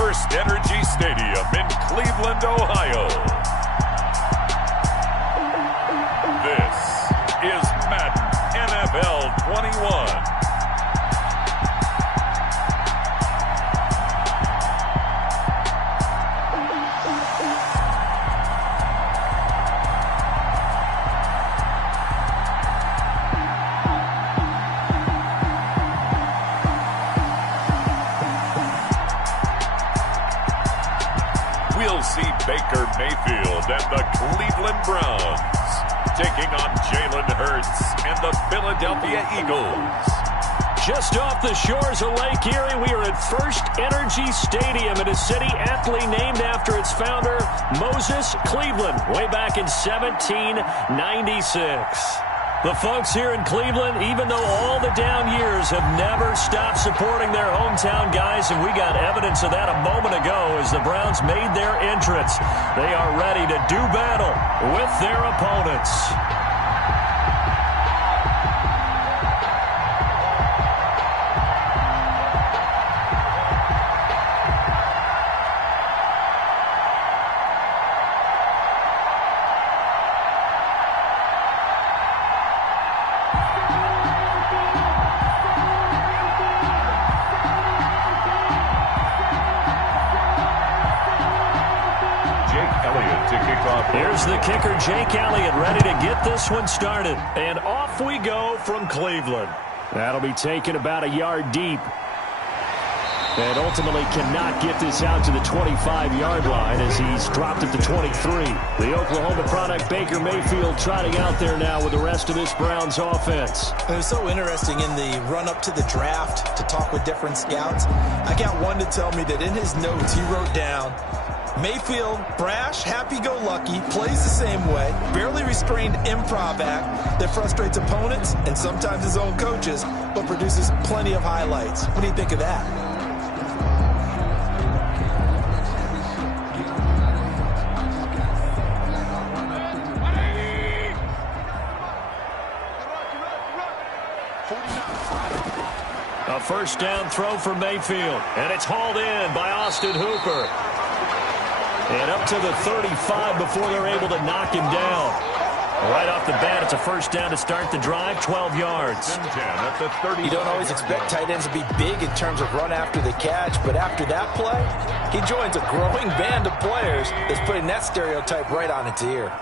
First Energy Stadium in Cleveland, Ohio. This is Madden NFL 21. We'll see Baker Mayfield and the Cleveland Browns taking on Jalen Hurts and the Philadelphia Eagles. Just off the shores of Lake Erie, we are at First Energy Stadium in a city aptly named after its founder, Moses Cleveland, way back in 1796. The folks here in Cleveland, even though all the down years, have never stopped supporting their hometown guys, and we got evidence of that a moment ago as the Browns made their entrance. They are ready to do battle with their opponents. Here's the kicker, Jake Elliott, ready to get this one started. And off we go from Cleveland. That'll be taken about a yard deep. And ultimately cannot get this out to the 25-yard line as he's dropped it to 23. The Oklahoma product, Baker Mayfield, trotting out there now with the rest of this Browns offense. It was so interesting in the run-up to the draft to talk with different scouts. I got one to tell me that in his notes he wrote down, Mayfield, brash, happy-go-lucky, plays the same way, barely restrained improv act that frustrates opponents and sometimes his own coaches, but produces plenty of highlights. What do you think of that? A first down throw for Mayfield, and it's hauled in by Austin Hooper. And up to the 35 before they're able to knock him down. Right off the bat, it's a first down to start the drive, 12 yards. You don't always expect tight ends to be big in terms of run after the catch, but after that play, he joins a growing band of players that's putting that stereotype right on its ear.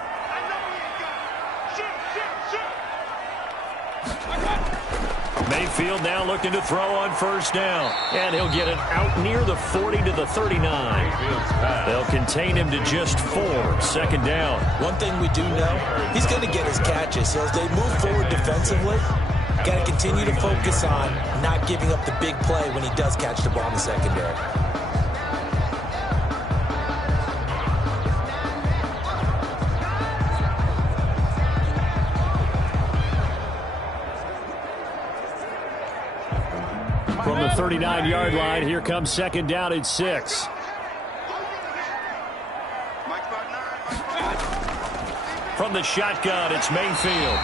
Mayfield now looking to throw on first down. And he'll get it out near the 40 to the 39. They'll contain him to just 4. Second down. One thing we do know, he's going to get his catches. So as they move forward defensively, got to continue to focus on not giving up the big play when he does catch the ball in the secondary. From the 39-yard line, here comes second down at 6. From the shotgun, it's Mayfield.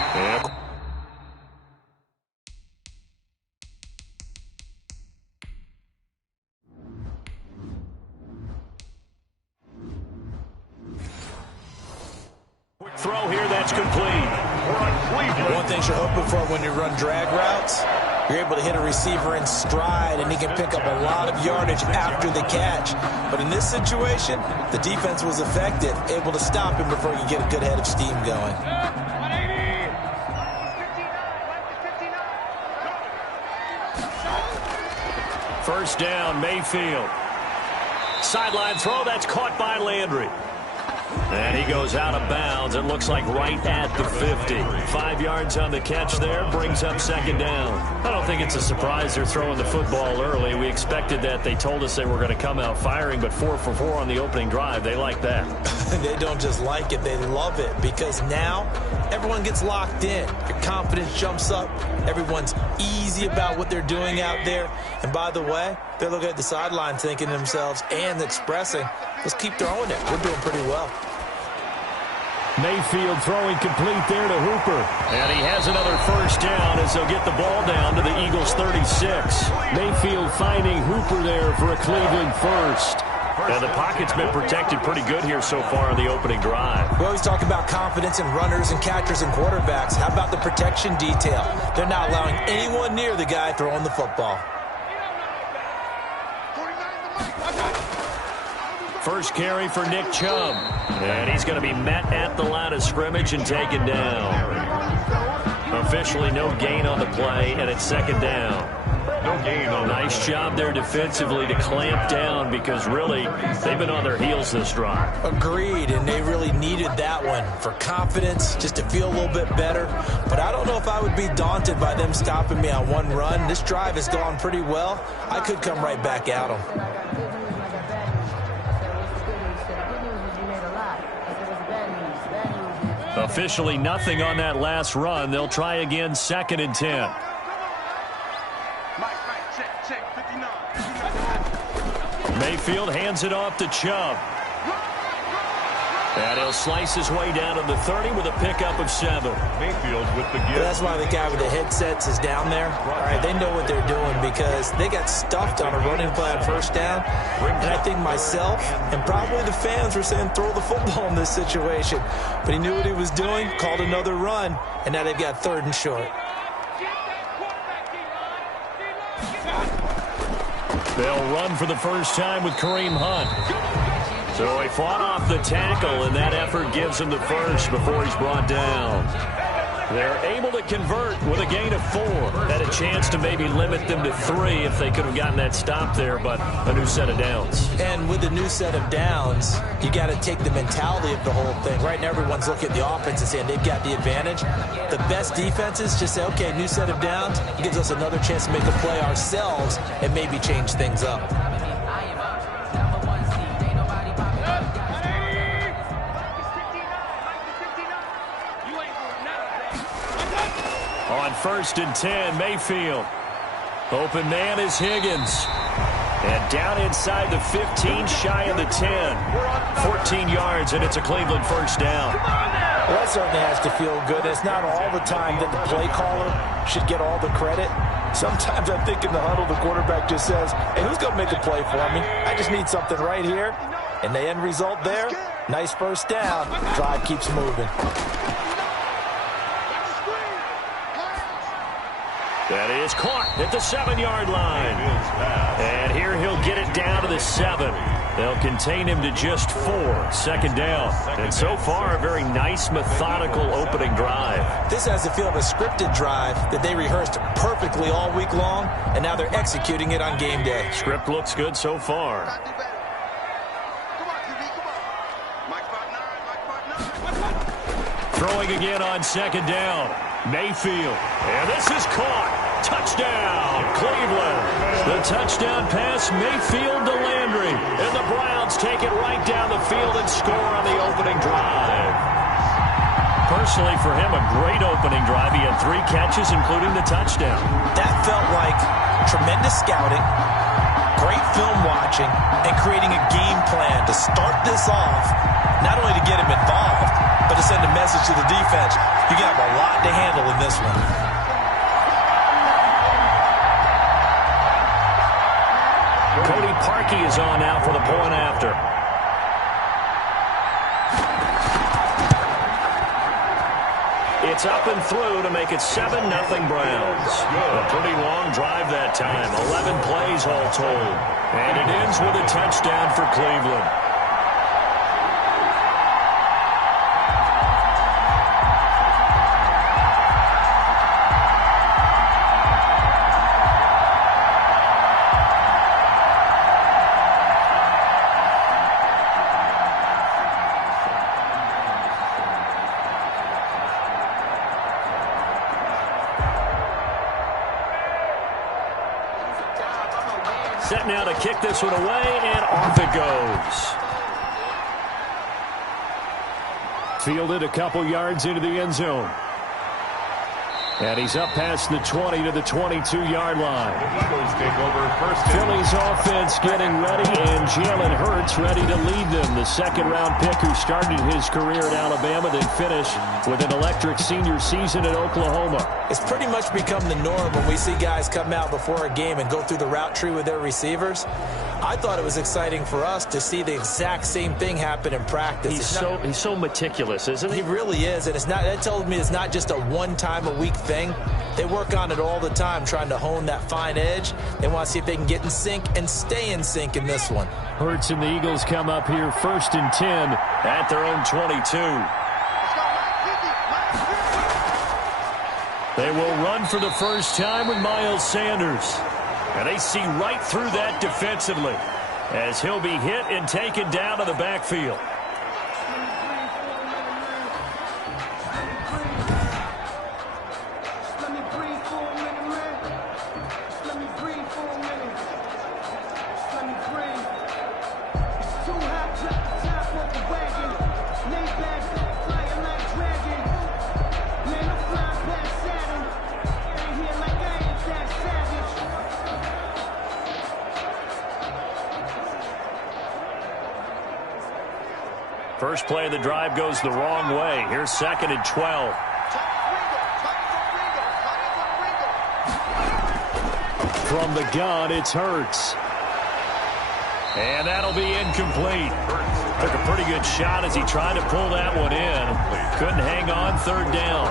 Quick throw here, that's complete. One thing you're hoping for when you run drag routes, you're able to hit a receiver in stride, and he can pick up a lot of yardage after the catch. But in this situation, the defense was effective, able to stop him before he could get a good head of steam going. First down, Mayfield. Sideline throw, that's caught by Landry. And he goes out of bounds. It looks like right at the 50. 5 yards on the catch there, brings up second down. I don't think it's a surprise they're throwing the football early. We expected that. They told us they were going to come out firing, but 4 for 4 on the opening drive. They like that. They don't just like it, they love it, because now everyone gets locked in. Your confidence jumps up. Everyone's easy about what they're doing out there. And by the way, they're looking at the sideline thinking to themselves and expressing, let's keep throwing it. We're doing pretty well. Mayfield throwing complete there to Hooper. And he has another first down as they'll get the ball down to the Eagles' 36. Mayfield finding Hooper there for a Cleveland first. And the pocket's been protected pretty good here so far on the opening drive. We always talk about confidence in runners and catchers and quarterbacks. How about the protection detail? They're not allowing anyone near the guy throwing the football. First carry for Nick Chubb. And he's going to be met at the line of scrimmage and taken down. Officially no gain on the play, and it's second down. No gain on Nice job there defensively to clamp down because really they've been on their heels this drive. Agreed, and they really needed that one for confidence, just to feel a little bit better. But I don't know if I would be daunted by them stopping me on one run. This drive has gone pretty well. I could come right back at them. Officially nothing on that last run. They'll try again, 2nd and 10. Mayfield hands it off to Chubb. And he'll slice his way down to the 30 with a pickup of 7. Mayfield with the gift. That's why the guy with the headsets is down there. All right, they know what they're doing because they got stuffed on a running play on first down. And I think myself and probably the fans were saying throw the football in this situation. But he knew what he was doing, called another run, and now they've got 3rd and short. They'll run for the first time with Kareem Hunt. So he fought off the tackle, and that effort gives him the first before he's brought down. They're able to convert with a gain of 4. Had a chance to maybe limit them to 3 if they could have gotten that stop there, but a new set of downs. And with a new set of downs, you got to take the mentality of the whole thing. Right now, everyone's looking at the offense and saying they've got the advantage. The best defenses just say, okay, new set of downs. It gives us another chance to make a play ourselves and maybe change things up. On 1st and 10, Mayfield. Open man is Higgins. And down inside the 15, shy of the 10. 14 yards, and it's a Cleveland first down. Well, that certainly has to feel good. It's not all the time that the play caller should get all the credit. Sometimes I think in the huddle, the quarterback just says, hey, who's going to make a play for me? I just need something right here. And the end result there, nice first down. Drive keeps moving. That is caught at the 7-yard line. And here he'll get it down to the 7. They'll contain him to just 4. 2nd down. And so far, a very nice, methodical opening drive. This has the feel of a scripted drive that they rehearsed perfectly all week long, and now they're executing it on game day. Script looks good so far. Throwing again on 2nd down. Mayfield. And this is caught. Touchdown, Cleveland. The touchdown pass, Mayfield to Landry. And the Browns take it right down the field and score on the opening drive. Personally, for him, a great opening drive. He had 3 catches, including the touchdown. That felt like tremendous scouting, great film watching, and creating a game plan to start this off, not only to get him involved, but to send a message to the defense. You got a lot to handle in this one. Cody Parkey is on now for the point after. It's up and through to make it 7-0 Browns. A pretty long drive that time. 11 plays all told. And it ends with a touchdown for Cleveland. Set now to kick this one away, and off it goes. Fielded a couple yards into the end zone. And he's up past the 20 to the 22-yard line. The Eagles take over Philly's offense getting ready, and Jalen Hurts ready to lead them. The second-round pick who started his career at Alabama, then finished with an electric senior season at Oklahoma. It's pretty much become the norm when we see guys come out before a game and go through the route tree with their receivers. I thought it was exciting for us to see the exact same thing happen in practice. He's so meticulous, isn't he? He really is, and that tells me it's not just a one-time-a-week thing. They work on it all the time, trying to hone that fine edge. They want to see if they can get in sync and stay in sync in this one. Hurts and the Eagles come up here 1st and 10 at their own 22. They will run for the first time with Miles Sanders. And they see right through that defensively as he'll be hit and taken down to the backfield. First play of the drive goes the wrong way. Here's 2nd and 12. From the gun, it's Hurts. And that'll be incomplete. Took a pretty good shot as he tried to pull that one in. Couldn't hang on 3rd down.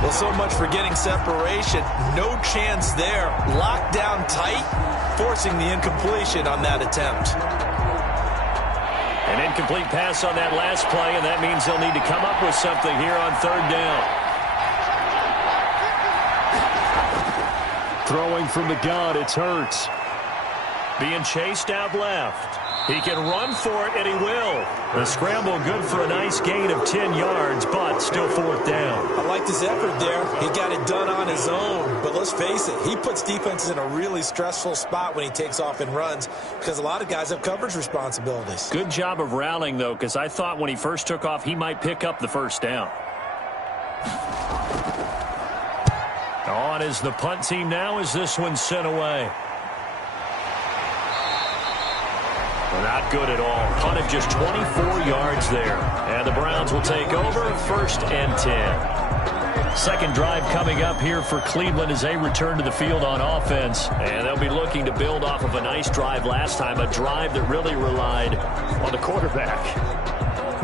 Well, so much for getting separation. No chance there. Locked down tight, forcing the incompletion on that attempt. An incomplete pass on that last play, and that means they'll need to come up with something here on 3rd down. Throwing from the gun, it's Hurts. Being chased out left. He can run for it, and he will. The scramble good for a nice gain of 10 yards, but still 4th down. I liked his effort there. He got it done on his own. But let's face it, he puts defenses in a really stressful spot when he takes off and runs because a lot of guys have coverage responsibilities. Good job of rallying, though, because I thought when he first took off, he might pick up the 1st down. On is the punt team now as this one's sent away. Not good at all. Punt of just 24 yards there. And the Browns will take over 1st and 10. Second drive coming up here for Cleveland as they return to the field on offense. And they'll be looking to build off of a nice drive last time, a drive that really relied on the quarterback.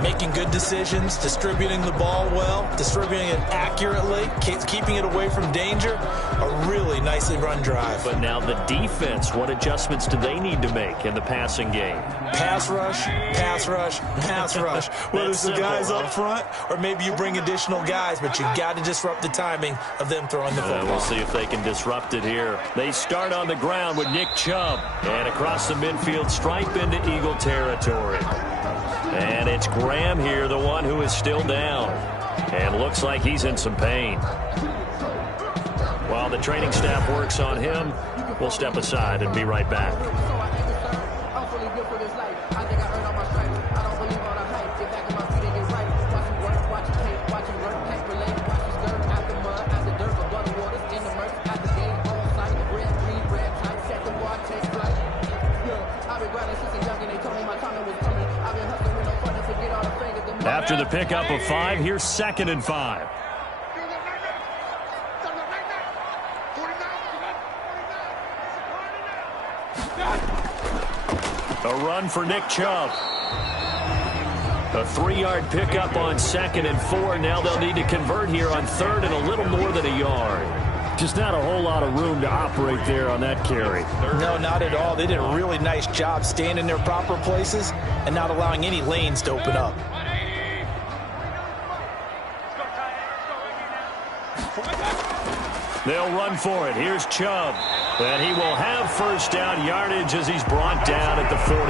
Making good decisions, distributing the ball well, distributing it accurately, keeping it away from danger. A really nicely run drive. But now the defense, what adjustments do they need to make in the passing game? Pass rush, pass rush, pass rush. Whether it's the guys up front or maybe you bring additional guys, but you got to disrupt the timing of them throwing the football. We'll see if they can disrupt it here. They start on the ground with Nick Chubb. And across the midfield stripe into Eagle territory. And it's Graham here, the one who is still down. And looks like he's in some pain. While the training staff works on him, we'll step aside and be right back. After the pickup of 5, here's 2nd and 5. A run for Nick Chubb. A 3-yard pickup on 2nd and 4. Now they'll need to convert here on 3rd and a little more than a yard. Just not a whole lot of room to operate there on that carry. No, not at all. They did a really nice job staying in their proper places and not allowing any lanes to open up. They'll run for it. Here's Chubb. And he will have 1st down yardage as he's brought down at the 41.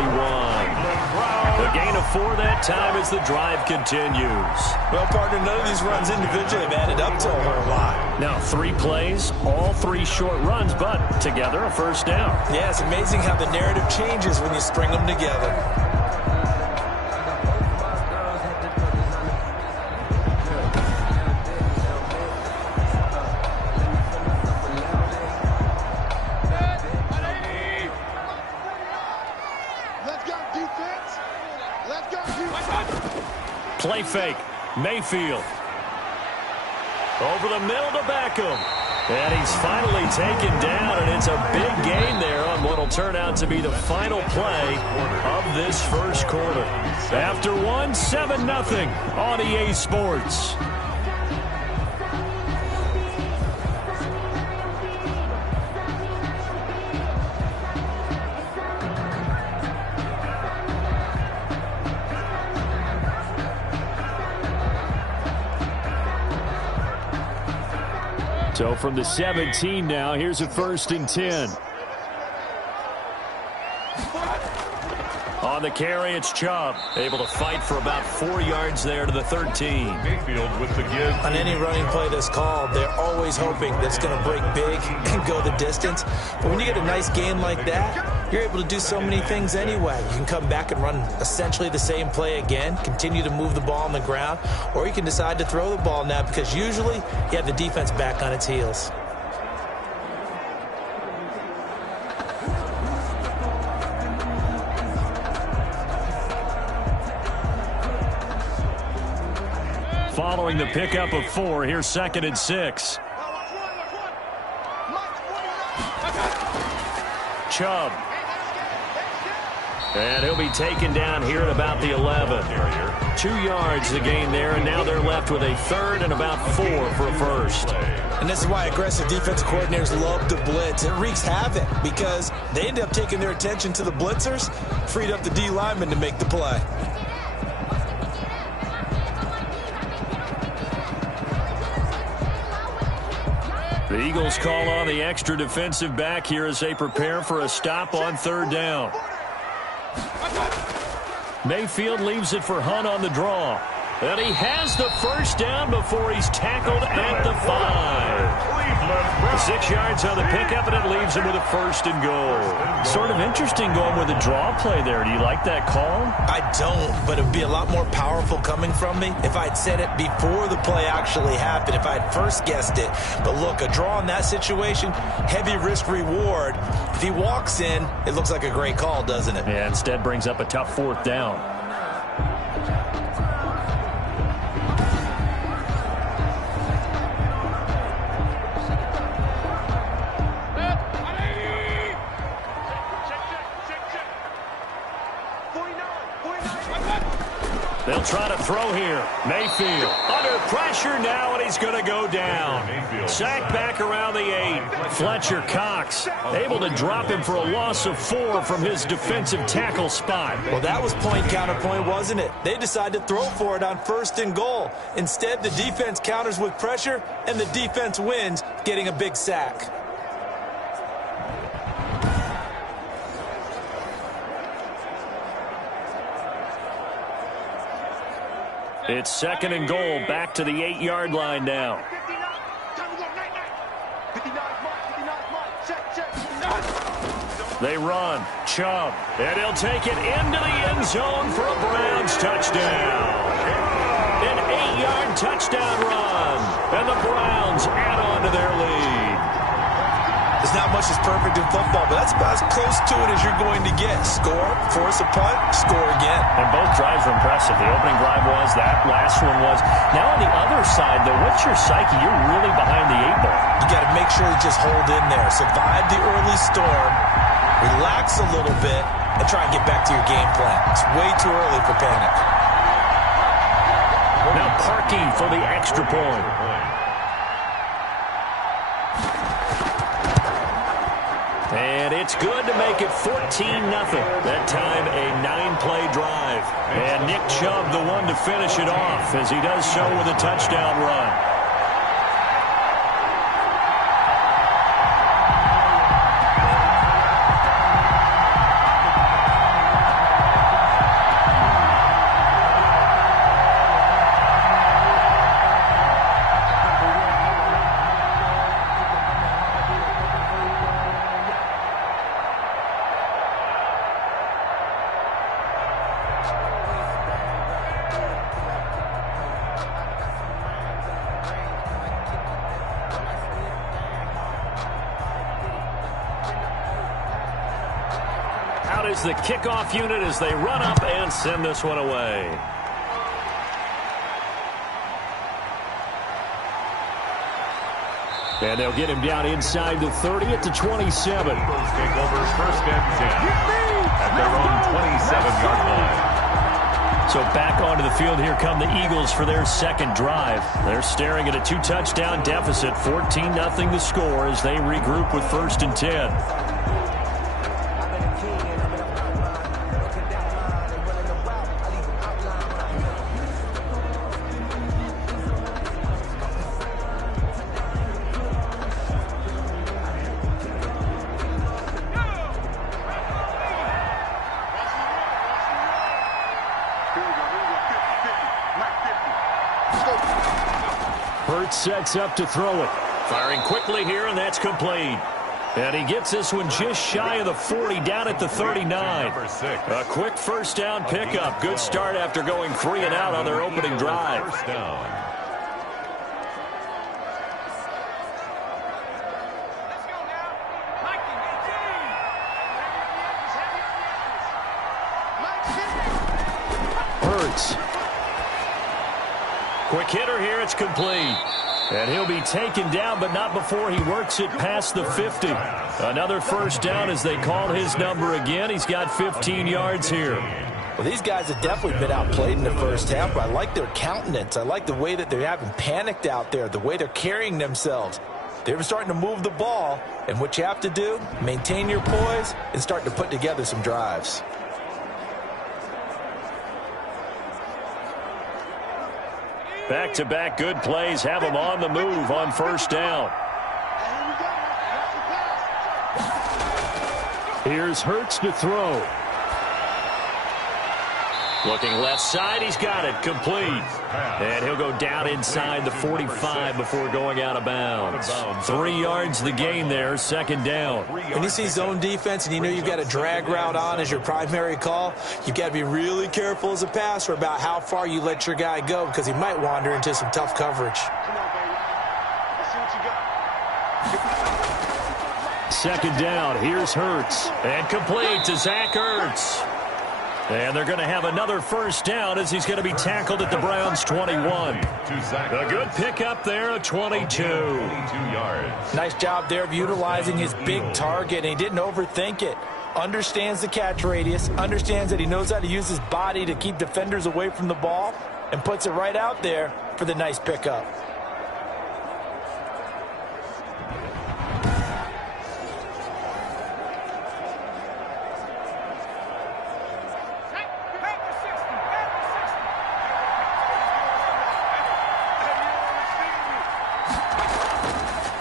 The gain of 4 that time as the drive continues. Well, partner, none of these runs individually have added up to a whole lot. Now 3 plays, all 3 short runs, but together a 1st down. Yeah, it's amazing how the narrative changes when you string them together. Play fake. Mayfield. Over the middle to Beckham. And he's finally taken down, and it's a big gain there on what will turn out to be the final play of this first quarter. After one, 7-0 on EA Sports. So from the 17 now, here's a 1st and 10. On the carry, it's Chubb. Able to fight for about 4 yards there to the 13. Mayfield with the give. On any running play that's called, they're always hoping that it's going to break big and go the distance. But when you get a nice gain like that, you're able to do so many things anyway. You can come back and run essentially the same play again, continue to move the ball on the ground, or you can decide to throw the ball now because usually you have the defense back on its heels. Following the pickup of 4, here's 2nd and 6. Chubb. And he'll be taken down here at about the 11. 2 yards the gain there, and now they're left with a 3rd and about 4 for a 1st. And this is why aggressive defensive coordinators love to blitz. It wreaks havoc because they end up taking their attention to the blitzers, freed up the D lineman to make the play. The Eagles call on the extra defensive back here as they prepare for a stop on 3rd down. Mayfield leaves it for Hunt on the draw. And he has the 1st down before he's tackled at the 5. 6 yards on the pickup, and it leaves him with a 1st and goal. Sort of interesting going with a draw play there. Do you like that call? I don't, but it would be a lot more powerful coming from me if I'd said it before the play actually happened, if I'd first guessed it. But look, a draw in that situation, heavy risk reward. If he walks in, it looks like a great call, doesn't it? Yeah, instead brings up a tough 4th down. They'll try to throw here. Mayfield under pressure now, and he's going to go down. Sacked back around the 8. Fletcher Cox able to drop him for a loss of 4 from his defensive tackle spot. Well, that was point counterpoint, wasn't it? They decided to throw for it on 1st and goal. Instead, the defense counters with pressure, and the defense wins, getting a big sack. It's 2nd and goal, back to the 8-yard line now. They run. Chubb. And he'll take it into the end zone for a Browns touchdown. An 8-yard touchdown run. And the Browns add on to their lead. There's not much that's perfect in football, but that's about as close to it as you're going to get. Score, force a punt, score again. And both drives were impressive. The opening drive was, that last one was. Now on the other side, though, what's your psyche? You're really behind the 8 ball. You got to make sure you just hold in there. Survive the early storm, relax a little bit, and try and get back to your game plan. It's way too early for panic. Now Parkey for the extra point. And it's good to make it 14-0. That time a 9-play drive. And Nick Chubb the one to finish it off as he does so with a touchdown run. Is the kickoff unit as they run up and send this one away. And they'll get him down inside the 30 at the 27. Eagles take over 1st and 10 at their own 27-yard line. So back onto the field, here come the Eagles for their second drive. They're staring at a 2-touchdown deficit, 14-0 the score as they regroup with 1st and 10. Sets up to throw it. Firing quickly here, and that's complete. And he gets this one just shy of the 40, down at the 39. A quick 1st down pickup. Good start after going 3 and out on their opening drive. 1st down. Hurts. Quick hitter here, it's complete. And he'll be taken down, but not before he works it past the 50. Another 1st down as they call his number again. He's got 15 yards here. Well, these guys have definitely been outplayed in the first half, but I like their countenance. I like the way that they haven't panicked out there, the way they're carrying themselves. They're starting to move the ball, and what you have to do, maintain your poise and start to put together some drives. Back-to-back good plays have him on the move on 1st down. Here's Hurts to throw. Looking left side, he's got it, complete. And he'll go down inside the 45 before going out of bounds. 3 yards the gain there, 2nd down. When you see zone defense and you know you've got a drag route on as your primary call, you've got to be really careful as a passer about how far you let your guy go because he might wander into some tough coverage. 2nd down, here's Hurts. And complete to Zach Ertz. And they're going to have another 1st down as he's going to be tackled at the Browns' 21. A good pickup there at 22 yards. Nice job there of utilizing his big target, and he didn't overthink it. Understands the catch radius, understands that he knows how to use his body to keep defenders away from the ball, and puts it right out there for the nice pickup.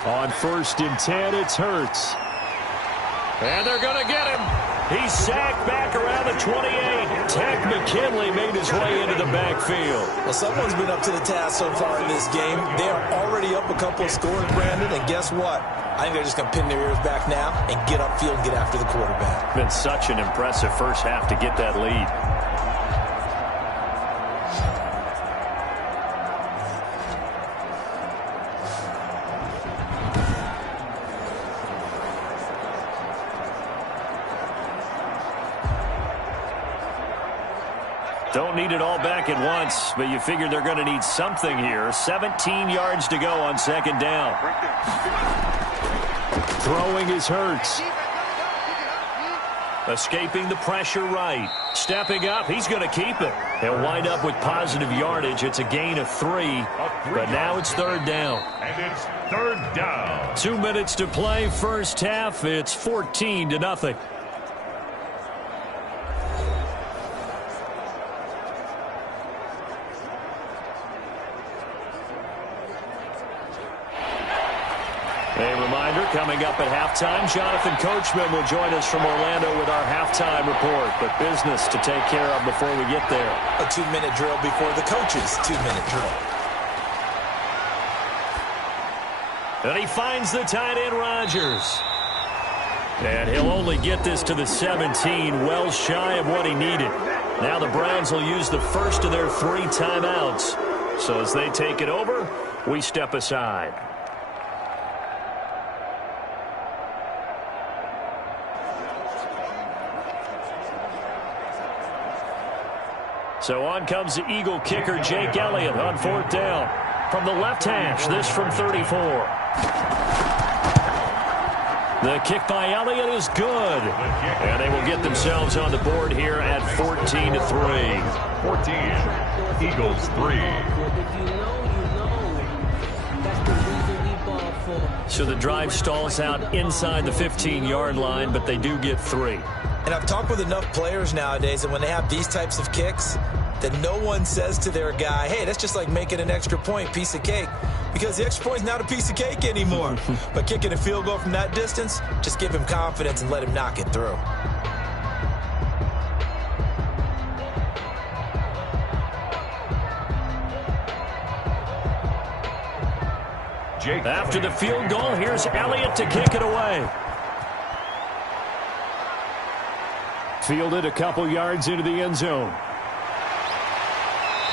On 1st and 10, it's Hurts. And they're going to get him. He's sacked back around the 28. Ted McKinley made his way into the backfield. Well, someone's been up to the task so far in this game. They are already up a couple of scores, Brandon, and guess what? I think they're just going to pin their ears back now and get upfield and get after the quarterback. Been such an impressive first half to get that lead. Don't need it all back at once, but you figure they're going to need something here. 17 yards to go on 2nd down. Throwing is Hurts. Escaping the pressure right. Stepping up, he's going to keep it. He'll wind up with positive yardage. It's a gain of 3, but now it's 3rd down. And it's 3rd down. 2 minutes to play, first half. It's 14-0. A reminder, coming up at halftime, Jonathan Coachman will join us from Orlando with our halftime report. But business to take care of before we get there. A 2-minute drill before the coach's 2-minute drill. And he finds the tight end, Rodgers. And he'll only get this to the 17, well shy of what he needed. Now the Browns will use the first of their 3 timeouts. So as they take it over, we step aside. So on comes the Eagle kicker, Jake Elliott, on 4th down. From the left hash, this from 34. The kick by Elliott is good. And they will get themselves on the board here at 14-3. 14, Eagles 3. So the drive stalls out inside the 15-yard line, but they do get 3. And I've talked with enough players nowadays, and when they have these types of kicks, that no one says to their guy, hey, that's just like making an extra point, piece of cake. Because the extra point's not a piece of cake anymore. But kicking a field goal from that distance, just give him confidence and let him knock it through. After the field goal, here's Elliott to kick it away. Fielded a couple yards into the end zone.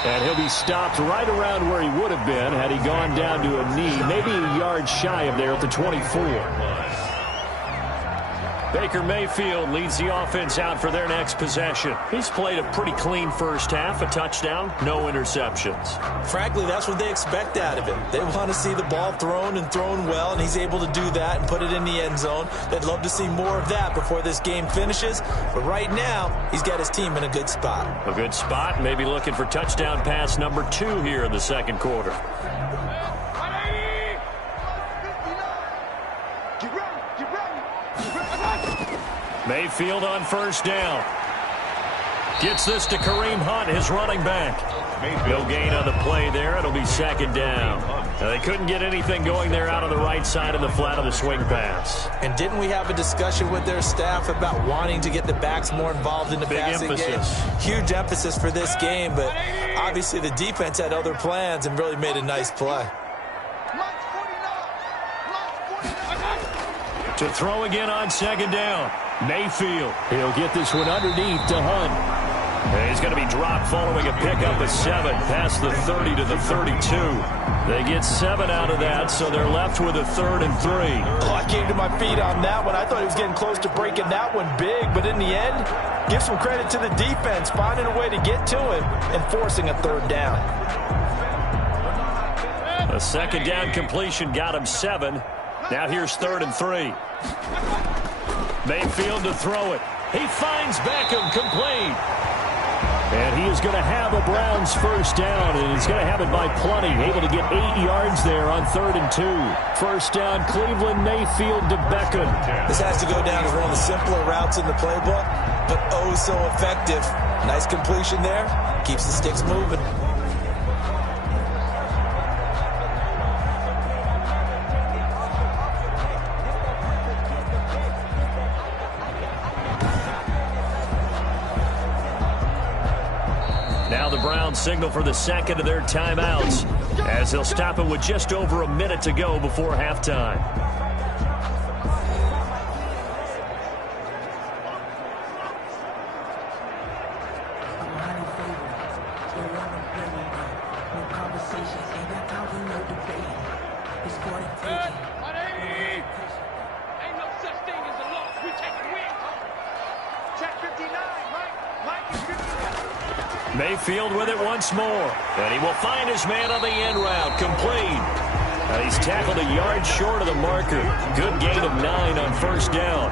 And he'll be stopped right around where he would have been had he gone down to a knee, maybe a yard shy of there at the 24. Baker Mayfield leads the offense out for their next possession. He's played a pretty clean first half, a touchdown, no interceptions. Frankly, that's what they expect out of him. They want to see the ball thrown and thrown well, and he's able to do that and put it in the end zone. They'd love to see more of that before this game finishes. But right now, he's got his team in a good spot. A good spot, maybe looking for touchdown pass number 2 here in the second quarter. Mayfield on first down. Gets this to Kareem Hunt, his running back. No gain on the play there. It'll be second down. Now, they couldn't get anything going there out on the right side of the flat of the swing pass. And didn't we have a discussion with their staff about wanting to get the backs more involved in the passing game? Huge emphasis for this game, but obviously the defense had other plans and really made a nice play. To throw again on second down. Mayfield. He'll get this one underneath to Hunt. And he's going to be dropped following a pickup of 7 past the 30 to the 32. They get 7 out of that, so they're left with a 3rd and 3. Oh, I came to my feet on that one. I thought he was getting close to breaking that one big, but in the end, give some credit to the defense, finding a way to get to him and forcing a 3rd down. A second down completion got him 7. Now here's 3rd and 3. Mayfield to throw it. He finds Beckham, complete. And he is going to have a Browns first down, and he's going to have it by plenty. Able to get 8 yards there on 3rd and 2. First down, Cleveland, Mayfield to Beckham. This has to go down as one of the simpler routes in the playbook, but oh so effective. Nice completion there. Keeps the sticks moving. Now the Browns signal for the second of their timeouts as they'll stop it with just over a minute to go before halftime. Mayfield with it once more. And he will find his man on the end route. Complete. And he's tackled a yard short of the marker. Good gain of 9 on first down.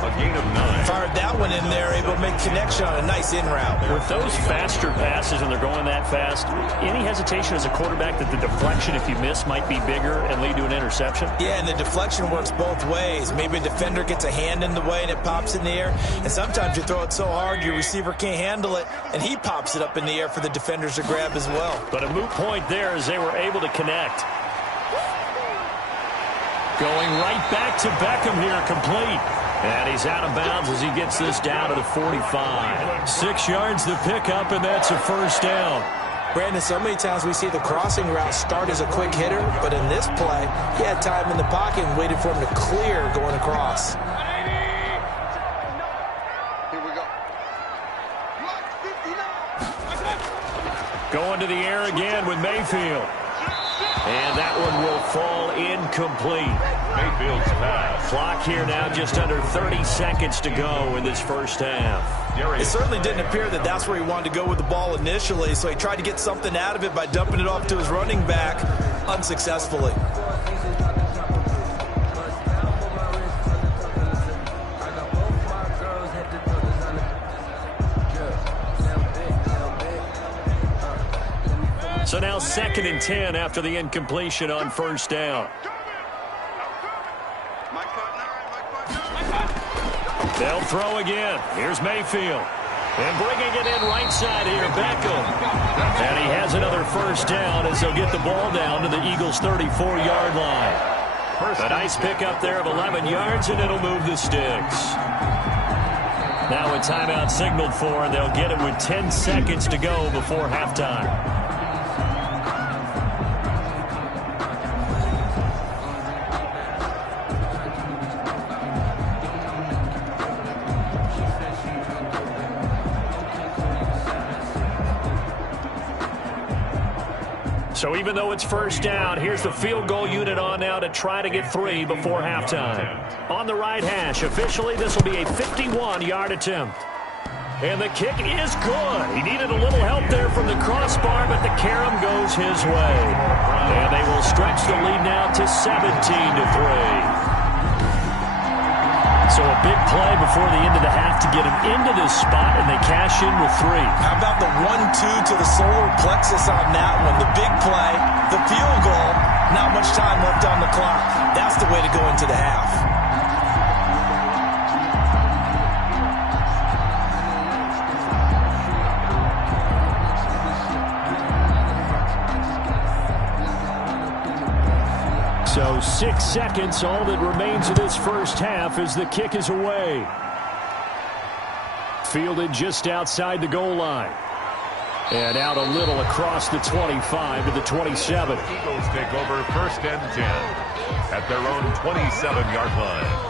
A gain of 9. Fired that one in there, able to make connection on a nice in route. With those faster passes and they're going that fast, any hesitation as a quarterback that the deflection, if you miss, might be bigger and lead to an interception? Yeah, and the deflection works both ways. Maybe a defender gets a hand in the way and it pops in the air. And sometimes you throw it so hard your receiver can't handle it, and he pops it up in the air for the defenders to grab as well. But a moot point there as they were able to connect. Going right back to Beckham here, complete. And he's out of bounds as he gets this down to the 45. 6 yards to pick up, and that's a first down. Brandon, so many times we see the crossing route start as a quick hitter, but in this play, he had time in the pocket and waited for him to clear going across. Here we go. Going to the air again with Mayfield. And that one will fall incomplete. Mayfield's pass. Clock here now just under 30 seconds to go in this first half. It certainly didn't appear that that's where he wanted to go with the ball initially, so he tried to get something out of it by dumping it off to his running back unsuccessfully. So now 2nd and 10 after the incompletion on first down. They'll throw again. Here's Mayfield. And bringing it in right side here, Beckham. And he has another first down as they'll get the ball down to the Eagles' 34-yard line. A nice pickup there of 11 yards, and it'll move the sticks. Now a timeout signaled for, and they'll get it with 10 seconds to go before halftime. So even though it's first down, here's the field goal unit on now to try to get 3 before halftime. On the right hash, officially this will be a 51-yard attempt. And the kick is good. He needed a little help there from the crossbar, but the carom goes his way. And they will stretch the lead now to 17-3. So a big play before the end of the half to get him into this spot, and they cash in with 3. How about the 1-2 to the solar plexus on that one? The big play, the field goal, not much time left on the clock. That's the way to go into the half. So 6 seconds, all that remains of this first half as the kick is away. Fielded just outside the goal line. And out a little across the 25 to the 27. Eagles take over 1st and 10 at their own 27-yard line.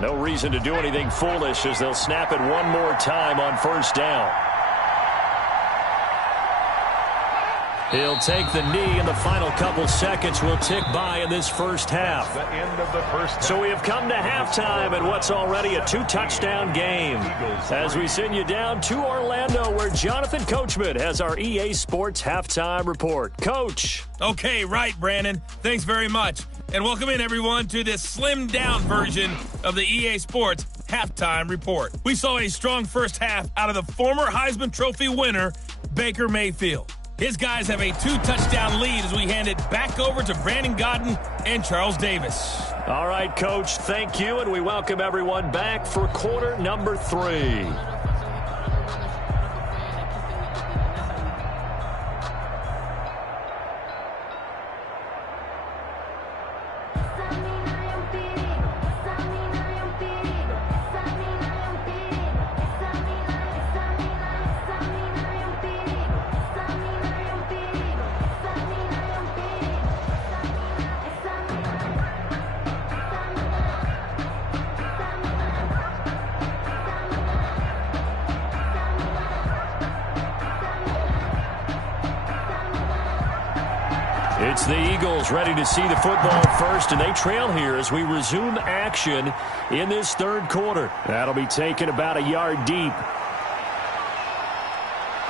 No reason to do anything foolish as they'll snap it one more time on first down. He'll take the knee, and the final couple seconds will tick by in this first half. The end of the first half. So we have come to halftime in what's already a 2-touchdown game. As we send you down to Orlando, where Jonathan Coachman has our EA Sports halftime report. Coach. Okay, right, Brandon. Thanks very much. And welcome in, everyone, to this slimmed-down version of the EA Sports halftime report. We saw a strong first half out of the former Heisman Trophy winner, Baker Mayfield. His guys have a 2-touchdown lead as we hand it back over to Brandon Godden and Charles Davis. All right, Coach, thank you, and we welcome everyone back for quarter number 3. It's the Eagles ready to see the football first, and they trail here as we resume action in this third quarter. That'll be taken about a yard deep.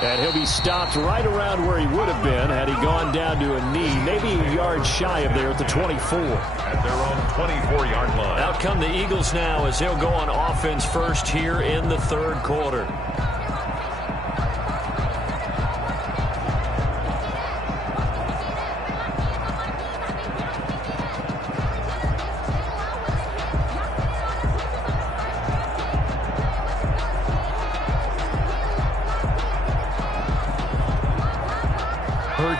And he'll be stopped right around where he would have been had he gone down to a knee, maybe a yard shy of there at the 24. At their own 24-yard line. Out come the Eagles now as they'll go on offense first here in the third quarter.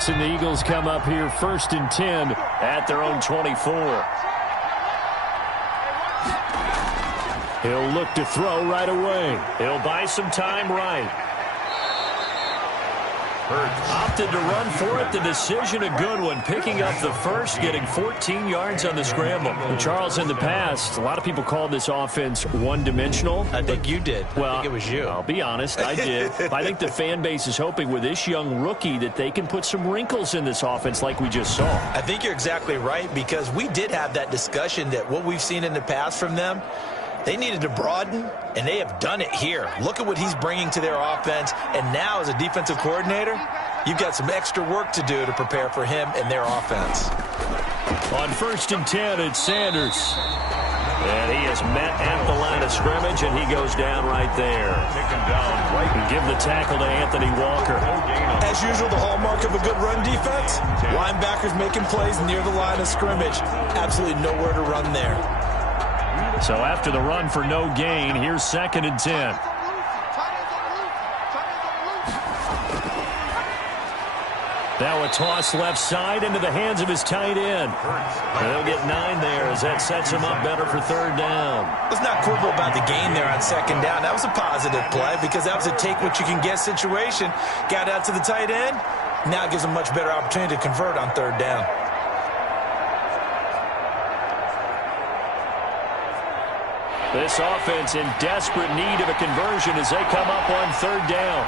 And the Eagles come up here 1st and 10 at their own 24. He'll look to throw right away. He'll buy some time right. Opted to run for it. The decision a good one. Picking up the first, getting 14 yards on the scramble. And Charles, in the past, a lot of people called this offense one-dimensional. I think you did. Well, I think it was you. I'll be honest, I did. I think the fan base is hoping with this young rookie that they can put some wrinkles in this offense like we just saw. I think you're exactly right, because we did have that discussion that what we've seen in the past from them, they needed to broaden, and they have done it here. Look at what he's bringing to their offense, and now as a defensive coordinator, you've got some extra work to do to prepare for him and their offense. On 1st and 10, it's Sanders. And he is met at the line of scrimmage, and he goes down right there. And give the tackle to Anthony Walker. As usual, the hallmark of a good run defense, linebackers making plays near the line of scrimmage. Absolutely nowhere to run there. So after the run for no gain, here's 2nd and 10. Now a toss left side into the hands of his tight end. They'll get 9 there as that sets him up better for 3rd down. Let's not quibble about the gain there on 2nd down. That was a positive play because that was a take-what-you-can-get situation. Got out to the tight end. Now it gives him a much better opportunity to convert on 3rd down. This offense in desperate need of a conversion as they come up on 3rd down.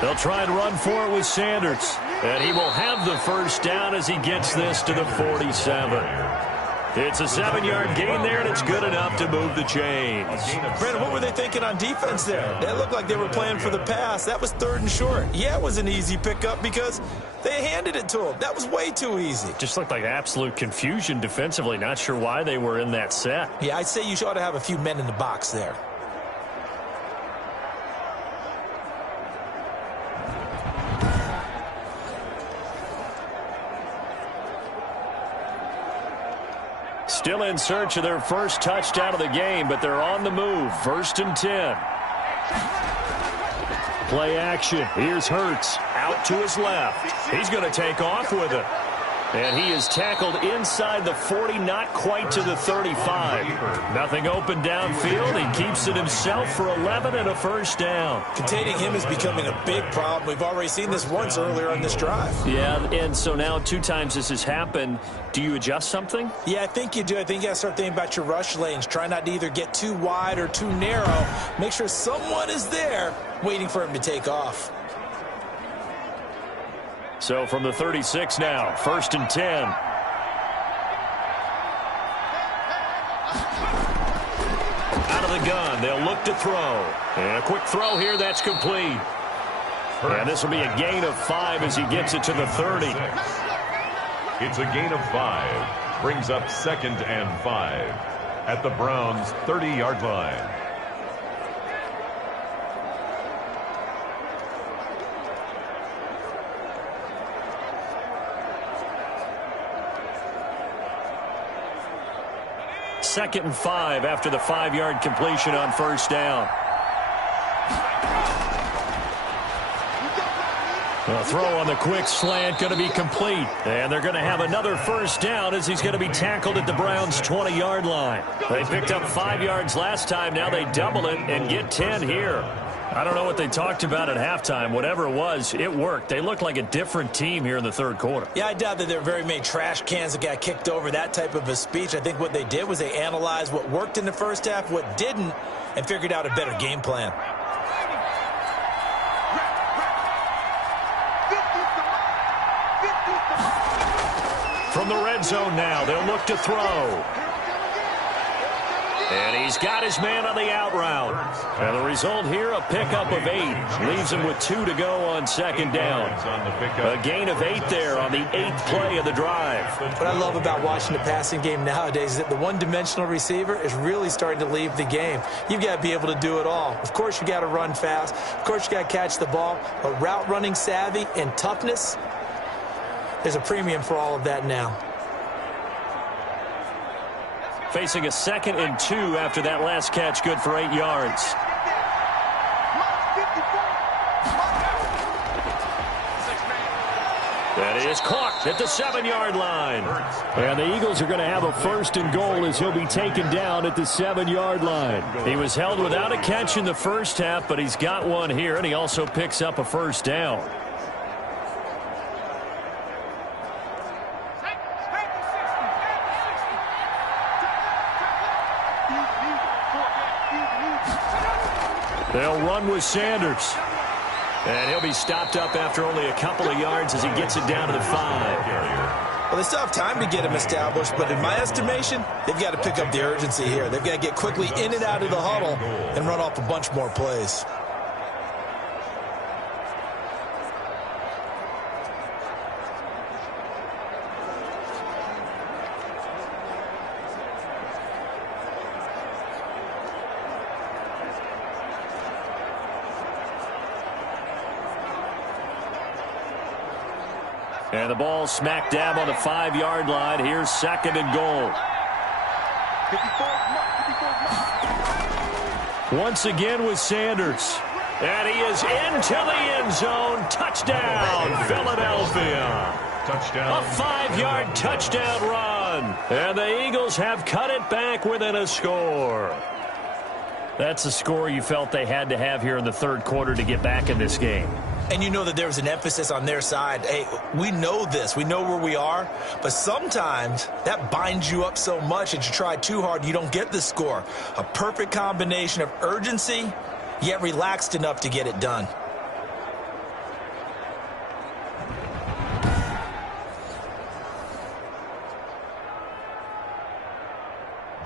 They'll try and run for it with Sanders. And he will have the 1st down as he gets this to the 47. It's a 7-yard gain there, and it's good enough to move the chains. Brandon, what were they thinking on defense there? They looked like they were playing for the pass. That was 3rd and short. Yeah, it was an easy pickup because they handed it to him. That was way too easy. Just looked like absolute confusion defensively. Not sure why they were in that set. Yeah, I'd say you ought to have a few men in the box there. Still in search of their first touchdown of the game, but they're on the move. 1st and 10. Play action. Here's Hurts out to his left. He's going to take off with it. And he is tackled inside the 40, not quite to the 35. Nothing open downfield. He keeps it himself for 11 and a 1st down. Containing him is becoming a big problem. We've already seen this once earlier on this drive. Yeah, and so now 2 times this has happened. Do you adjust something? Yeah, I think you do. I think you got to start thinking about your rush lanes. Try not to either get too wide or too narrow. Make sure someone is there waiting for him to take off. So from the 36 now, 1st and 10. Out of the gun, they'll look to throw. And a quick throw here, that's complete. And this will be a gain of 5 as he gets it to the 30. It's a gain of 5. Brings up 2nd and 5 at the Browns' 30-yard line. Second and 5 after the 5-yard completion on 1st down. A throw on the quick slant going to be complete. And they're going to have another 1st down as he's going to be tackled at the Browns' 20-yard line. They picked up 5 yards last time. Now they double it and get 10 here. I don't know what they talked about at halftime. Whatever it was, it worked. They looked like a different team here in the 3rd quarter. Yeah, I doubt that there were very many trash cans that got kicked over, that type of a speech. I think what they did was they analyzed what worked in the 1st half, what didn't, and figured out a better game plan. From the red zone now, they'll look to throw. And he's got his man on the out route. And the result here, a pickup of 8. Leaves him with 2 to go on 2nd down. A gain of 8 there on the 8th play of the drive. What I love about watching the passing game nowadays is that the one-dimensional receiver is really starting to leave the game. You've got to be able to do it all. Of course, you got to run fast. Of course, you got to catch the ball. But route running savvy and toughness, there's a premium for all of that now. Facing a 2nd and 2 after that last catch, good for 8 yards. That is caught at the 7-yard line. And the Eagles are going to have a 1st and goal as he'll be taken down at the 7-yard line. He was held without a catch in the 1st half, but he's got one here, and he also picks up a 1st down. They'll run with Sanders. And he'll be stopped up after only a couple of yards as he gets it down to the 5. Well, they still have time to get him established, but in my estimation, they've got to pick up the urgency here. They've got to get quickly in and out of the huddle and run off a bunch more plays. And the ball smack dab on the 5-yard line. Here's 2nd and goal. Once again with Sanders. And he is into the end zone. Touchdown, Philadelphia. Touchdown. A 5-yard touchdown run. And the Eagles have cut it back within a score. That's a score you felt they had to have here in the 3rd quarter to get back in this game. And you know that there was an emphasis on their side. Hey, we know this. We know where we are. But sometimes that binds you up so much that you try too hard, you don't get the score. A perfect combination of urgency, yet relaxed enough to get it done.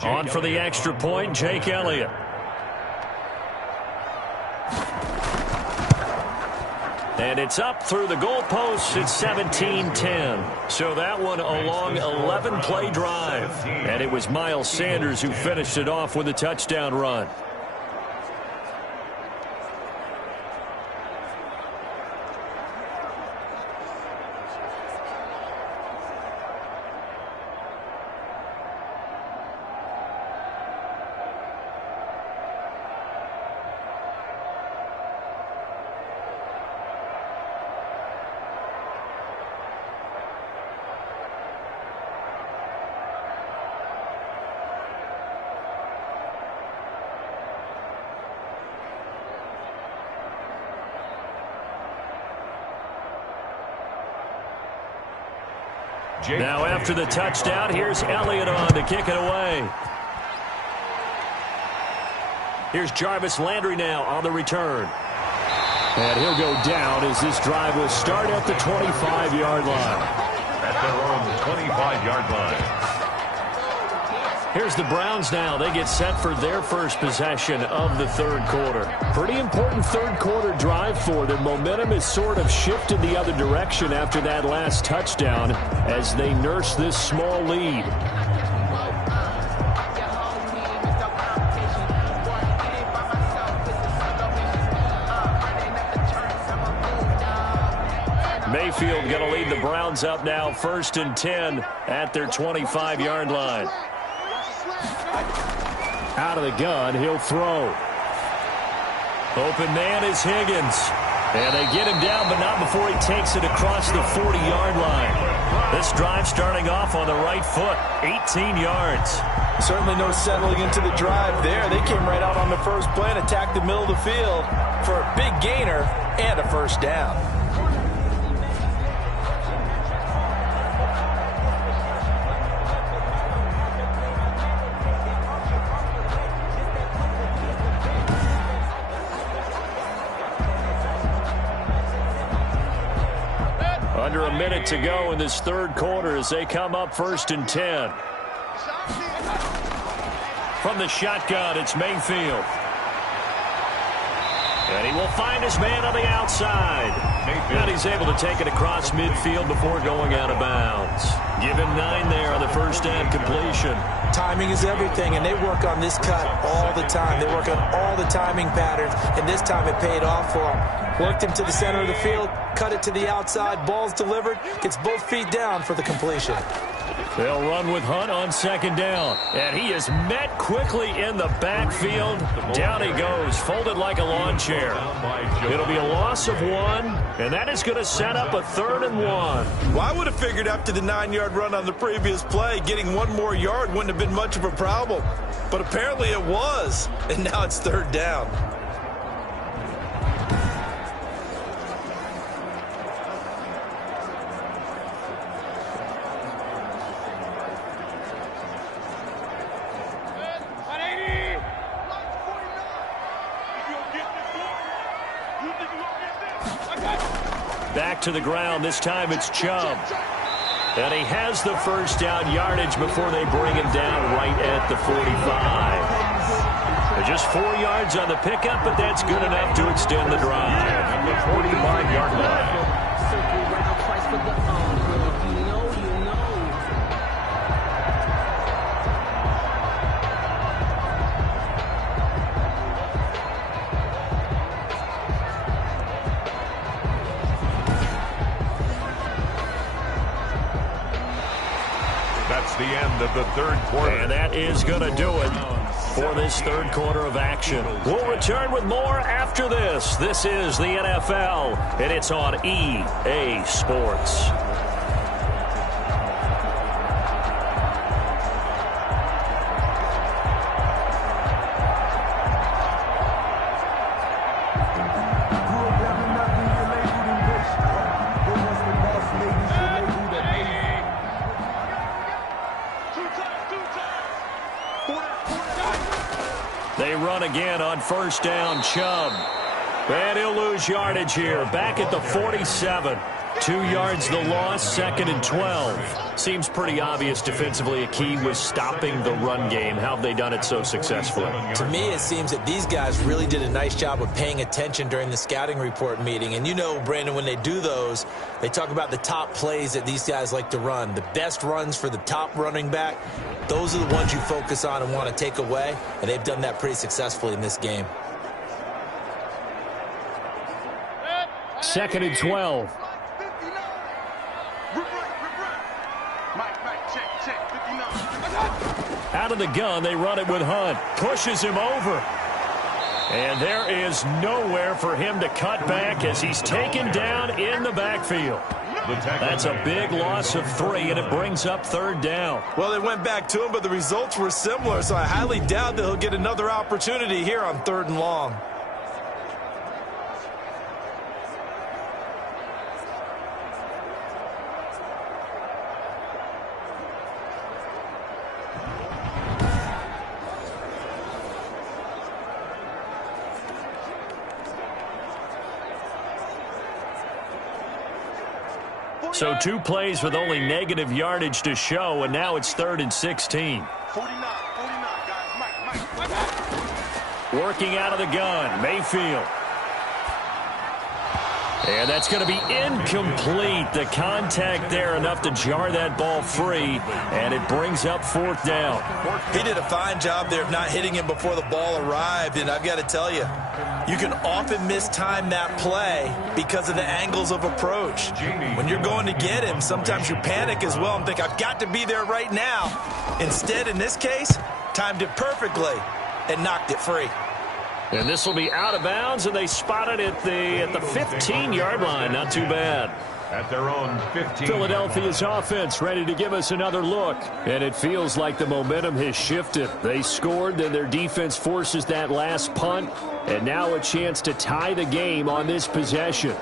On for the extra point, Jake Elliott. And it's up through the goalposts. It's 17-10. So that one a long 11-play drive. And it was Miles Sanders who finished it off with a touchdown run. Now after the touchdown, here's Elliott on to kick it away. Here's Jarvis Landry now on the return. And he'll go down as this drive will start at the 25-yard line. At their own 25-yard line. Here's the Browns now. They get set for their first possession of the 3rd quarter. Pretty important 3rd quarter drive for them. Momentum is sort of shifted the other direction after that last touchdown as they nurse this small lead. Mayfield going to lead the Browns up now 1st and 10 at their 25-yard line. Out of the gun, he'll throw. Open man is Higgins. And they get him down, but not before he takes it across the 40-yard line. This drive starting off on the right foot, 18 yards. Certainly no settling into the drive there. They came right out on the first play and attacked the middle of the field for a big gainer and a first down. Under a minute to go in this 3rd quarter as they come up 1st and 10. From the shotgun, it's Mayfield. And he will find his man on the outside. And he's able to take it across midfield before going out of bounds. Give him 9 there on the first down completion. Timing is everything, and they work on this cut all the time. They work on all the timing patterns, and this time it paid off for them. Worked him to the center of the field, cut it to the outside, ball's delivered, gets both feet down for the completion. They'll run with Hunt on 2nd down. And he is met quickly in the backfield. Down he goes, folded like a lawn chair. It'll be a loss of 1, and that is going to set up a 3rd and 1. Well, I would have figured after the 9-yard run on the previous play, getting 1 more yard wouldn't have been much of a problem. But apparently it was, and now it's 3rd down. Back to the ground. This time it's Chubb. And he has the first down yardage before they bring him down right at the 45. Just 4 yards on the pickup, but that's good enough to extend the drive. At the 45-yard line. marks the end of the third quarter. And that is going to do it for this third quarter of action. We'll return with more after this. This is the NFL, and it's on EA Sports. They run again on first down, Chubb. And he'll lose yardage here. Back at the 47. 2 yards the loss, second and 12. Seems pretty obvious defensively a key was stopping the run game. How have they done it so successfully? To me, it seems that these guys really did a nice job of paying attention during the scouting report meeting. And you know, Brandon, when they do those, they talk about the top plays that these guys like to run. The best runs for the top running back, those are the ones you focus on and want to take away. And they've done that pretty successfully in this game. Second and 12. Out of the gun, they run it with Hunt. Pushes him over. And there is nowhere for him to cut back as he's taken down in the backfield. That's a big loss of 3, and it brings up third down. Well, they went back to him, but the results were similar, so I highly doubt that he'll get another opportunity here on 3rd and long. So 2 plays with only negative yardage to show, and now it's 3rd and 16. 49, guys. Mike. Working out of the gun, Mayfield. And that's going to be incomplete. The contact there enough to jar that ball free, and it brings up 4th down. He did a fine job there of not hitting him before the ball arrived, and I've got to tell you, you can often mistime that play because of the angles of approach. When you're going to get him, sometimes you panic as well and think, I've got to be there right now. Instead, in this case, timed it perfectly and knocked it free. And this will be out of bounds, and they spot it at the 15-yard line. Not too bad. At their own 15. Philadelphia's offense ready to give us another look. And it feels like the momentum has shifted. They scored, then their defense forces that last punt. And now a chance to tie the game on this possession.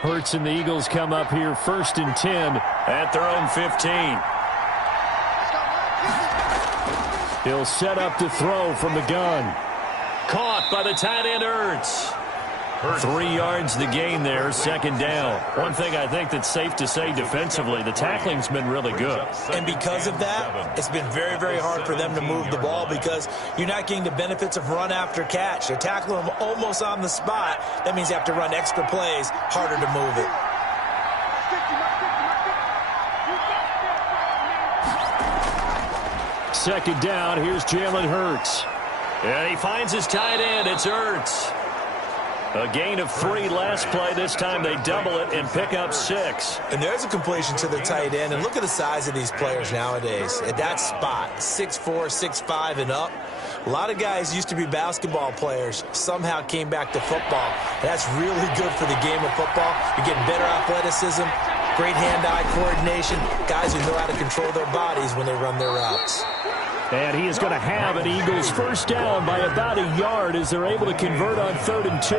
Hurts and the Eagles come up here 1st and 10 at their own 15. He'll set up to throw from the gun. Caught by the tight end Hurts. 3 yards the gain there, 2nd down. One thing I think that's safe to say defensively, the tackling's been really good. And because of that, it's been very, very hard for them to move the ball because you're not getting the benefits of run after catch. They're tackling them almost on the spot. That means you have to run extra plays, harder to move it. Second down, here's Jalen Hurts. And he finds his tight end, it's Hurts. A gain of 3 last play. This time they double it and pick up 6. And there's a completion to the tight end. And look at the size of these players nowadays. At that spot, 6'4", 6'5", and up. A lot of guys used to be basketball players, somehow came back to football. That's really good for the game of football. You're getting better athleticism, great hand-eye coordination, guys who know how to control their bodies when they run their routes. And he is going to have an Eagles first down by about a yard as they're able to convert on 3rd and 2.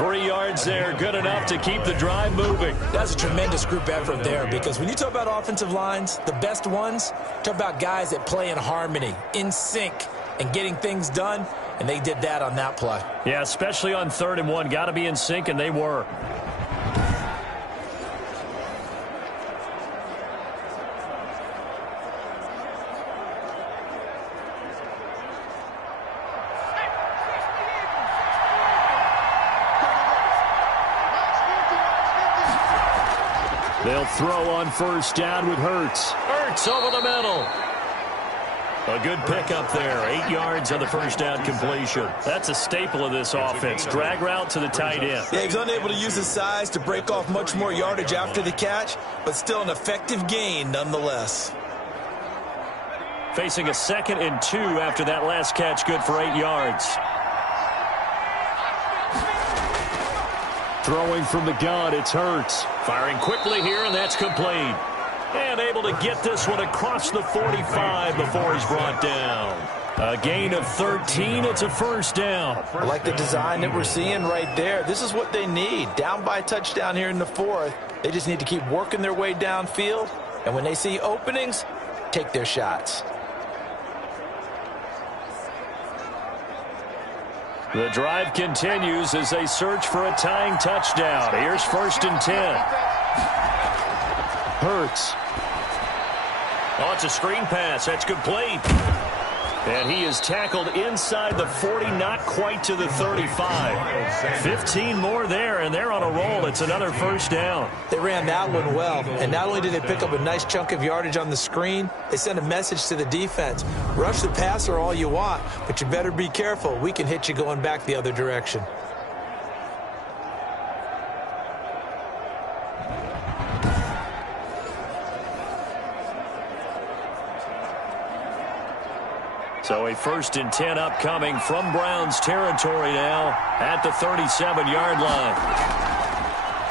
3 yards there, good enough to keep the drive moving. That's a tremendous group effort there because when you talk about offensive lines, the best ones, talk about guys that play in harmony, in sync, and getting things done, and they did that on that play. Yeah, especially on 3rd and 1. Got to be in sync, and they were. They'll throw on first down with Hurts. Hurts over the middle. A good pickup there. 8 yards on the first down completion. That's a staple of this offense. Drag route to the tight end. Yeah, he's unable to use his size to break off much more yardage after the catch, but still an effective gain nonetheless. Facing a 2nd and 2 after that last catch, good for 8 yards. Throwing from the gun, it's Hurts. Firing quickly here, and that's complete. And able to get this one across the 45 before he's brought down. A gain of 13. It's a first down. I like the design that we're seeing right there. This is what they need. Down by a touchdown here in the 4th. They just need to keep working their way downfield. And when they see openings, take their shots. The drive continues as they search for a tying touchdown. Here's 1st and 10. Hurts. Oh, it's a screen pass. That's complete. And he is tackled inside the 40, not quite to the 35. 15 more there, and they're on a roll. It's another first down. They ran that one well, and not only did they pick up a nice chunk of yardage on the screen, they sent a message to the defense. Rush the passer all you want, but you better be careful. We can hit you going back the other direction. So a 1st and 10 upcoming from Browns territory now at the 37-yard line.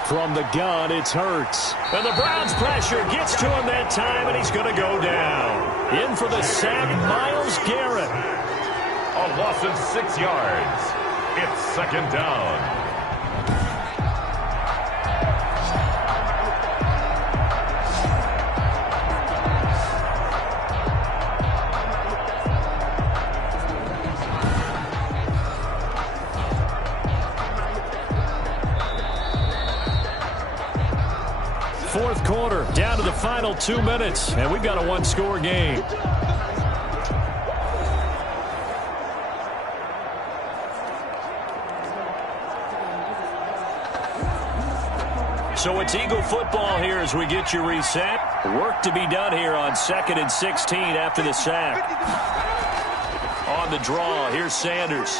From the gun, it's Hurts. And the Browns pressure gets to him that time, and he's going to go down. In for the sack, Myles Garrett. A loss of 6 yards. It's 2nd down. Fourth quarter, down to the final 2 minutes, and we've got a one-score game. So it's Eagle football here as we get you reset. Work to be done here on 2nd and 16 after the sack. On the draw, here's Sanders.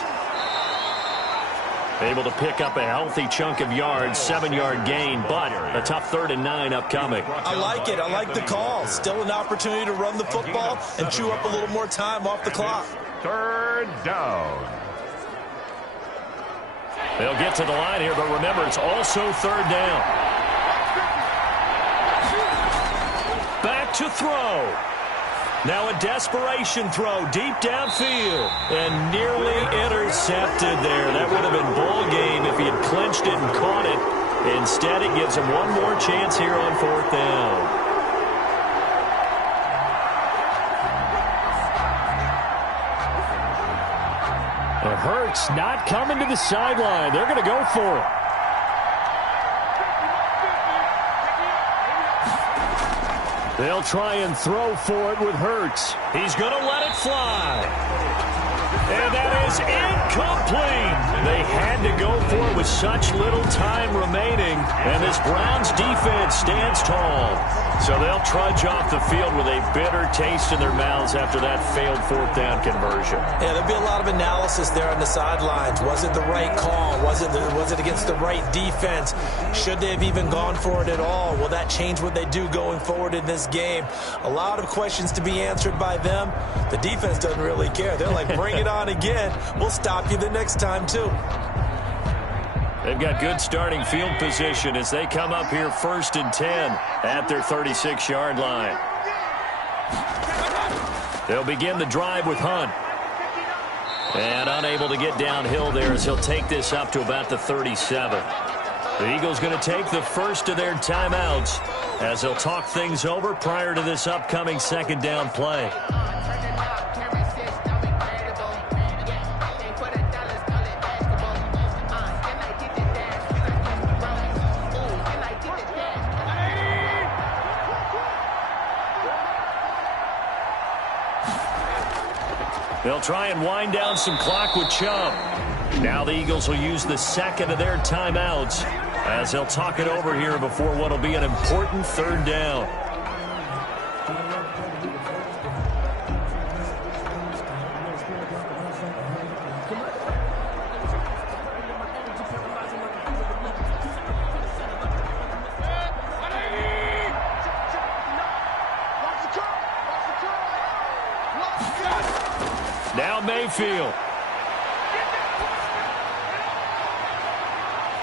Able to pick up a healthy chunk of yards, 7-yard gain, but a tough 3rd and 9 upcoming. I like it. I like the call. Still an opportunity to run the football and chew up a little more time off the clock. 3rd down. They'll get to the line here, but remember, it's also 3rd down. Back to throw. Now a desperation throw deep downfield and nearly intercepted there. That would have been ball game if he had clinched it and caught it. Instead, it gives him one more chance here on 4th down. Hurts not coming to the sideline. They're going to go for it. They'll try and throw for it with Hurts. He's going to let it fly. And that is incomplete. They had to go for it with such little time remaining. And this Browns defense stands tall. So they'll trudge off the field with a bitter taste in their mouths after that failed 4th down conversion. Yeah, there'll be a lot of analysis there on the sidelines. Was it the right call? Was it against the right defense? Should they have even gone for it at all? Will that change what they do going forward in this game? A lot of questions to be answered by them. The defense doesn't really care. They're like, bring it on again. We'll stop you the next time, too. They've got good starting field position as they come up here 1st and 10 at their 36-yard line. They'll begin the drive with Hunt. And unable to get downhill there as he'll take this up to about the 37. The Eagles going to take the first of their timeouts as they'll talk things over prior to this upcoming 2nd down play. They'll try and wind down some clock with Chubb. Now the Eagles will use the 2nd of their timeouts as they'll talk it over here before what will be an important 3rd down. Mayfield.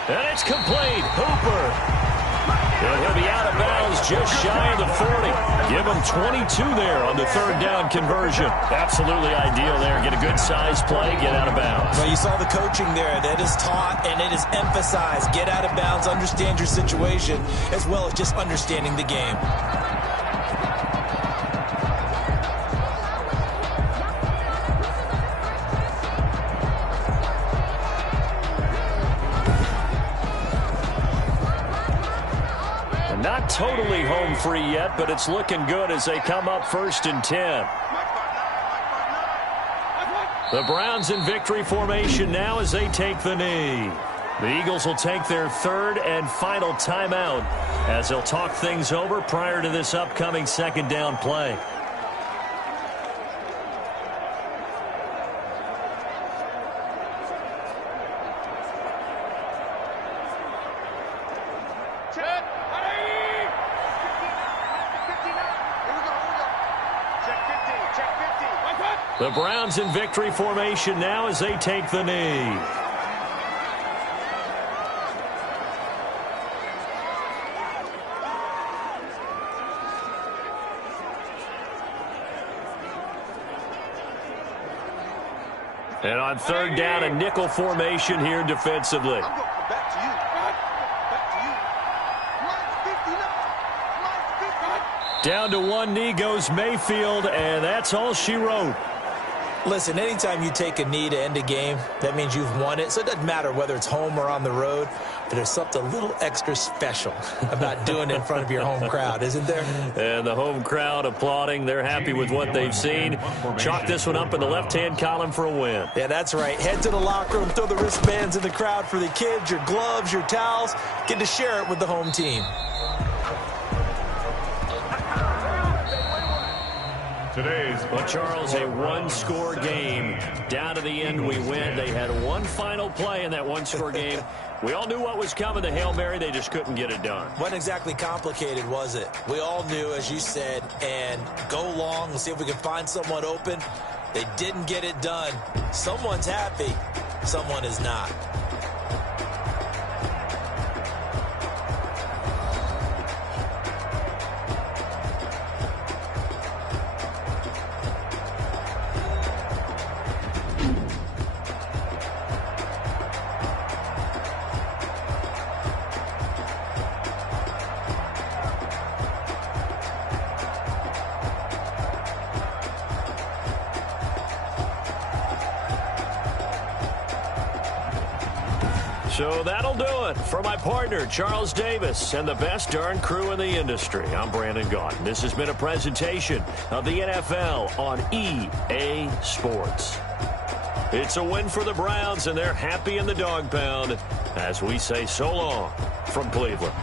And it's complete. Hooper. And he'll be out of bounds just shy of the 40. Give him 22 there on the third down conversion. Absolutely ideal there. Get a good size play, get out of bounds. Well, you saw the coaching there. That is taught and it is emphasized. Get out of bounds, understand your situation, as well as just understanding the game. Not totally home free yet, but it's looking good as they come up 1st and 10. The Browns in victory formation now as they take the knee. The Eagles will take their third and final timeout as they'll talk things over prior to this upcoming second down play. The Browns in victory formation now as they take the knee. And on third down, a nickel formation here defensively. Back to you. Back to you. Down to one knee goes Mayfield, and that's all she wrote. Listen, anytime you take a knee to end a game, that means you've won it. So it doesn't matter whether it's home or on the road, but there's something a little extra special about doing it in front of your home crowd, isn't there? And the home crowd applauding. They're happy with what they've seen. Chalk this one up in the left-hand column for a win. Yeah, that's right. Head to the locker room, throw the wristbands in the crowd for the kids, your gloves, your towels. Get to share it with the home team. But, Charles, a one-score game. Down to the end we win. They had one final play in that one-score game. We all knew what was coming, the Hail Mary. They just couldn't get it done. Wasn't exactly complicated, was it? We all knew, as you said, and go long and see if we can find someone open. They didn't get it done. Someone's happy. Someone is not. So that'll do it for my partner, Charles Davis, and the best darn crew in the industry. I'm Brandon Gaudin. This has been a presentation of the NFL on EA Sports. It's a win for the Browns, and they're happy in the dog pound as we say so long from Cleveland.